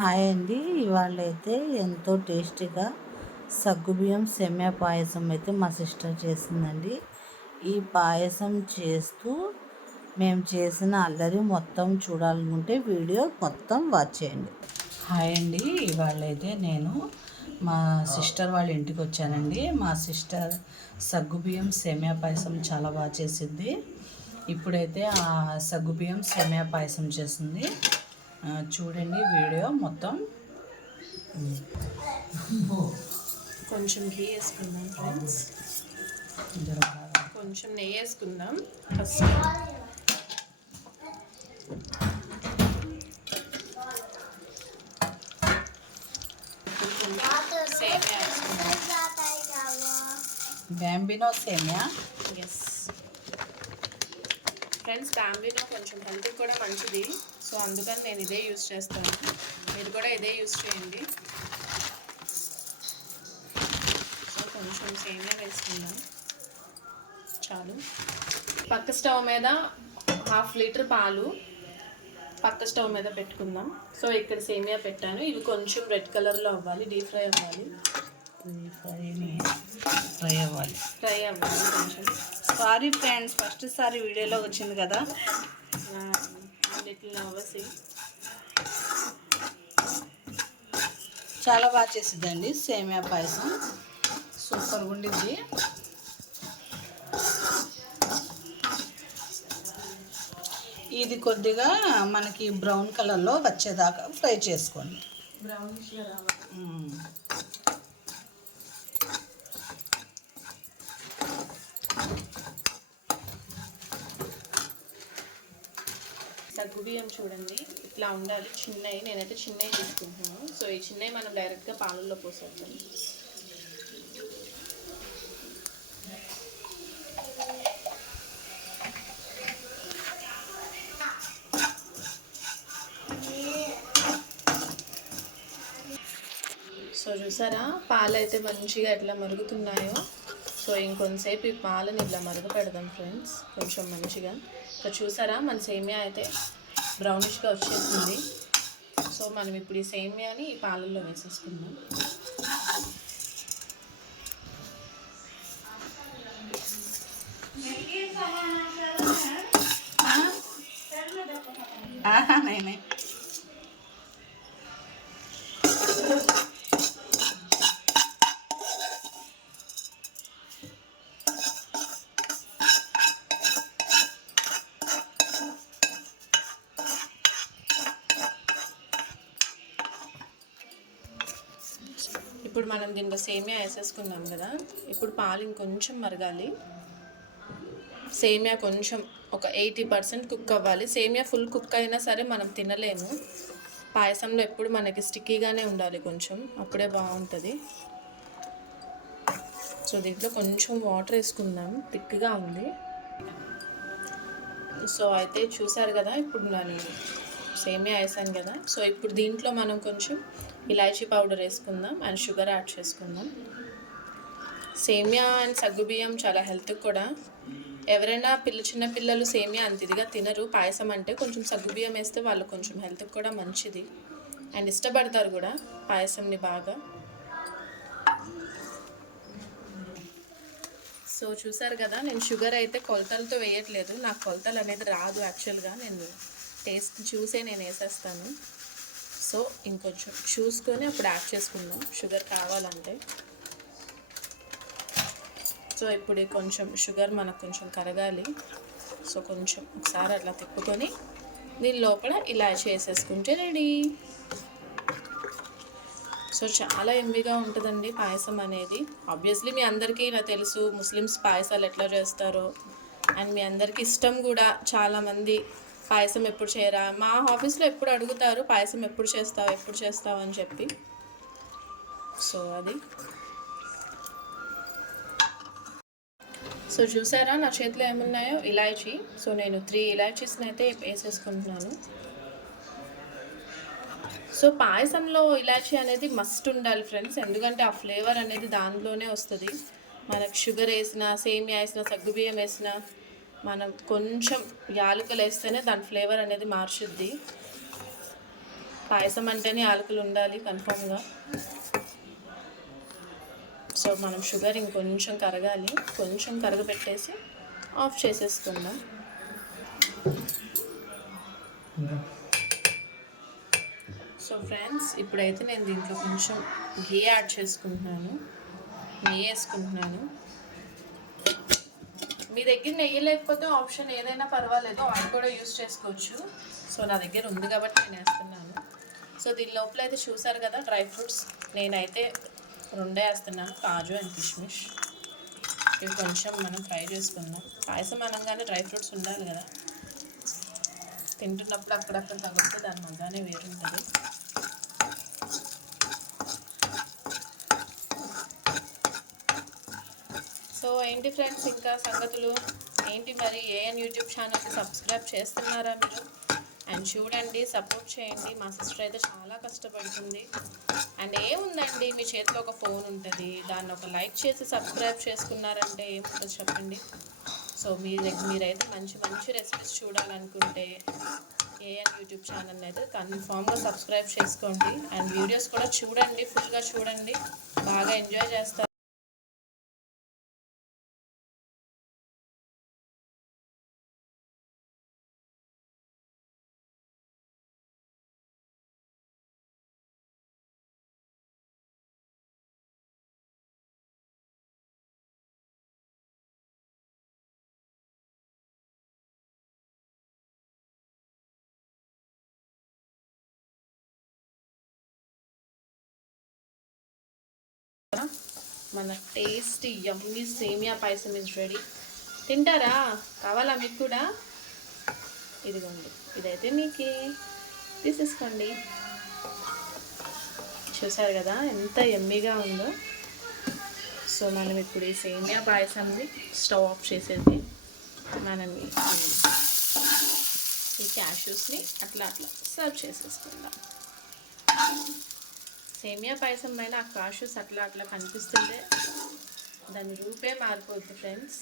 Hi అండి. ఇవాళ అయితే ఎంతో టేస్టీగా సగ్గుబియ్యం సెమ్యా పాయసం అయితే మా సిస్టర్ చేసిందండి. ఈ పాయసం చేస్తూ మేము చేసిన అల్లరి మొత్తం చూడాలనుకుంటే వీడియో మొత్తం వాచ్ చేయండి. హాయ్ అండి. ఇవాళ అయితే నేను మా సిస్టర్ వాళ్ళ ఇంటికి వచ్చానండి. మా సిస్టర్ సగ్గుబియ్యం సెమ్యా పాయసం చాలా బాగా చేసింది ఇప్పుడైతే ఆ సగ్గుబియ్యం సెమ్యా పాయసం చేసింది. చూడండి వీడియో మొత్తం. కొంచెం ఘీ వేసుకుందాం ఫ్రెండ్స్ కొంచెం నెయ్యి వేసుకుందాం. ఫస్ట్ బ్యాంబినో సేమియా? ఎస్ ఫ్రెండ్స్ ఫ్యామిలీలో కొంచెం హెల్త్కి కూడా మంచిది. సో అందుకని నేను ఇదే యూస్ చేస్తాను. మీరు కూడా ఇదే యూస్ చేయండి. సో కొంచెం సేమ్యా వేసుకుందాం. చాలు. పక్క స్టవ్ మీద హాఫ్ లీటర్ పాలు పక్క స్టవ్ మీద పెట్టుకుందాం. సో ఇక్కడ సేమియా పెట్టాను. ఇవి కొంచెం రెడ్ కలర్లో అవ్వాలి డీప్ ఫ్రై అవ్వాలి. ఫ్రైని ఫ్రై అవ్వాలి ఫ్రై అవ్వాలి కొంచెం సారీ ఫ్రెండ్స్ ఫస్ట్ సారి వీడియోలో వచ్చింది కదా. లిటిల్ నర్వస్ చాలా బాగా చేసిందండి సేమియా పాయసం. సూపర్గా ఉండిద్ది ఇది కొద్దిగా మనకి బ్రౌన్ కలర్లో వచ్చేదాకా ఫ్రై చేసుకోండి. రావాలి. సగ్గు బియ్యం చూడండి. ఇట్లా ఉండాలి. చిన్నవి. నేనైతే చిన్నవి తీసుకుంటున్నాను. సో ఈ చిన్నవి మనం డైరెక్ట్గా పాలల్లో పోసేద్దాం. సో చూసారా? పాలు అయితే మంచిగా ఎట్లా మరుగుతున్నాయో. సో ఇంకొంతసేపు ఈ పాలను ఇట్లా మరుగు పెడదాం ఫ్రెండ్స్ కొంచెం మంచిగా. ఇక్కడ చూసారా మన సేమియా అయితే బ్రౌనిష్గా వచ్చేసింది. సో మనం ఇప్పుడు ఈ సేమియాని ఈ పాలల్లో వేసేసుకుందాం. ఇప్పుడు మనం దీంట్లో సేమియా వేసేసుకున్నాం కదా. ఇప్పుడు పాలు ఇంకొంచెం మరగాలి. సేమియా కొంచెం ఒక ఎయిటీ పర్సెంట్ కుక్ అవ్వాలి. సేమియా ఫుల్ కుక్ అయినా సరే మనం తినలేము. పాయసంలో ఎప్పుడు మనకి స్టిక్కీగానే ఉండాలి కొంచెం. అప్పుడే బాగుంటుంది. సో దీంట్లో కొంచెం వాటర్ వేసుకుందాం. థిక్గా ఉంది. సో అయితే చూసారు కదా ఇప్పుడు నేను సేమియా వేసాను కదా. సో ఇప్పుడు దీంట్లో మనం కొంచెం ఇలాచీ పౌడర్ వేసుకుందాం అండ్ షుగర్ యాడ్ చేసుకుందాం. సేమియా అండ్ సగ్గుబియ్యం చాలా హెల్త్ కూడా. ఎవరైనా పిల్ల చిన్న పిల్లలు సేమియా అంత ఇదిగా తినరు. పాయసం అంటే కొంచెం సగ్గుబియ్యం వేస్తే వాళ్ళు కొంచెం హెల్త్కి కూడా మంచిది. అండ్ ఇష్టపడతారు కూడా పాయసంని బాగా. సో చూసారు కదా నేను షుగర్ అయితే కొలతలతో వేయట్లేదు. నాకు కొలతలు అనేది రాదు యాక్చువల్గా. నేను టేస్ట్ చూసే నేను వేసేస్తాను. సో ఇంకొంచెం చూసుకొని అప్పుడు యాడ్ చేసుకుందాం. షుగర్ కావాలంటే. సో ఇప్పుడు కొంచెం షుగర్ మనకు కొంచెం కరగాలి. సో కొంచెం ఒకసారి అట్లా తిప్పుకొని దీని లోపల ఇలా చేసేసుకుంటే రెడీ. సో చాలా ఎంబీగా ఉంటుందండి పాయసం అనేది. ఆబ్వియస్లీ మీ అందరికీ నాకు తెలుసు ముస్లిమ్స్ పాయసాలు ఎట్లా చేస్తారో. అండ్ మీ అందరికీ ఇష్టం కూడా చాలామంది పాయసం ఎప్పుడు చేయరా? మా ఆఫీస్లో ఎప్పుడు అడుగుతారు పాయసం ఎప్పుడు చేస్తావు ఎప్పుడు చేస్తావు అని చెప్పి. సో అది. సో చూసారా నా చేతిలో ఏమున్నాయో? ఇలాచీ. సో నేను త్రీ ఇలాచీస్ని అయితే వేసేసుకుంటున్నాను. సో పాయసంలో ఇలాచీ అనేది మస్ట్ ఉండాలి ఫ్రెండ్స్. ఎందుకంటే ఆ ఫ్లేవర్ అనేది దానిలోనే వస్తుంది. మనకు షుగర్ వేసిన సేమియా వేసిన సగ్గుబియ్యం వేసిన మనం కొంచెం యాలకులు వేస్తేనే దాని ఫ్లేవర్ అనేది మార్చుద్ది. పాయసం అంటేనే యాలకులు ఉండాలి కన్ఫామ్గా. సో మనం షుగర్ ఇంకొంచెం కరగాలి. కొంచెం కరగబెట్టేసి ఆఫ్ చేసేసుకుందాం. సో ఫ్రెండ్స్ ఇప్పుడైతే నేను దీంట్లో కొంచెం ఘీ యాడ్ చేసుకుంటున్నాను. నెయ్యి వేసుకుంటున్నాను. మీ దగ్గర నెయ్యి లేకపోతే ఆప్షన్ ఏదైనా పర్వాలేదు ఆయిల్ కూడా యూస్ చేసుకోవచ్చు. సో నా దగ్గర ఉంది కాబట్టి నేను వేస్తున్నాను సో దీని లోపల అయితే చూసారు కదా డ్రై ఫ్రూట్స్ నేనైతే రెండే వేస్తున్నాను కాజు అండ్ కిష్మిష్. ఇవి కొంచెం మనం ఫ్రై చేసుకుందాం. పాయసం అనగానే డ్రై ఫ్రూట్స్ ఉండాలి కదా. తింటున్నప్పుడు అక్కడక్కడ తగిలితే దాని మజానే వేరుంటుంది సో ఏంటి ఫ్రెండ్స్ ఇంకా సంగతులు ఏంటి మరి ఏఎన్ యూట్యూబ్ ఛానల్కి సబ్స్క్రైబ్ చేస్తున్నారా మీరు? అండ్ చూడండి సపోర్ట్ చేయండి. మా సిస్టర్ అయితే చాలా కష్టపడుతుంది. అండ్ ఏముందండి మీ చేతిలో ఒక ఫోన్ ఉంటుంది. దాన్ని ఒక లైక్ చేసి సబ్స్క్రైబ్ చేసుకున్నారంటే ఏముంటుంది చెప్పండి? సో మీరు మీరైతే మంచి మంచి రెసిపీస్ చూడాలనుకుంటే ఏఎన్ యూట్యూబ్ ఛానల్ అయితే కన్ఫామ్గా సబ్స్క్రైబ్ చేసుకోండి. అండ్ వీడియోస్ కూడా చూడండి ఫుల్గా చూడండి. బాగా ఎంజాయ్ చేస్తారు. మన టేస్టీ యమ్మీ సేమియా పాయసం ఇస్ రెడీ తింటారా? కావాలా మీకు కూడా? ఇదిగోండి ఇదైతే మీకు. తీసేసుకోండి చూసారు కదా ఎంత ఎమ్మీగా ఉందో. సో మనం ఇప్పుడు ఈ సేమియా పాయసంది స్టవ్ ఆఫ్ చేసేసి మనం ఈ- ఈ క్యాష్యూస్ని అట్లా అట్లా సర్వ్ చేసేసుకుందాం. సేమియా పాయసం పైన ఆ కాషూస్ అట్లా అట్లా కనిపిస్తుంటే దాని రూపే మారిపోద్ది ఫ్రెండ్స్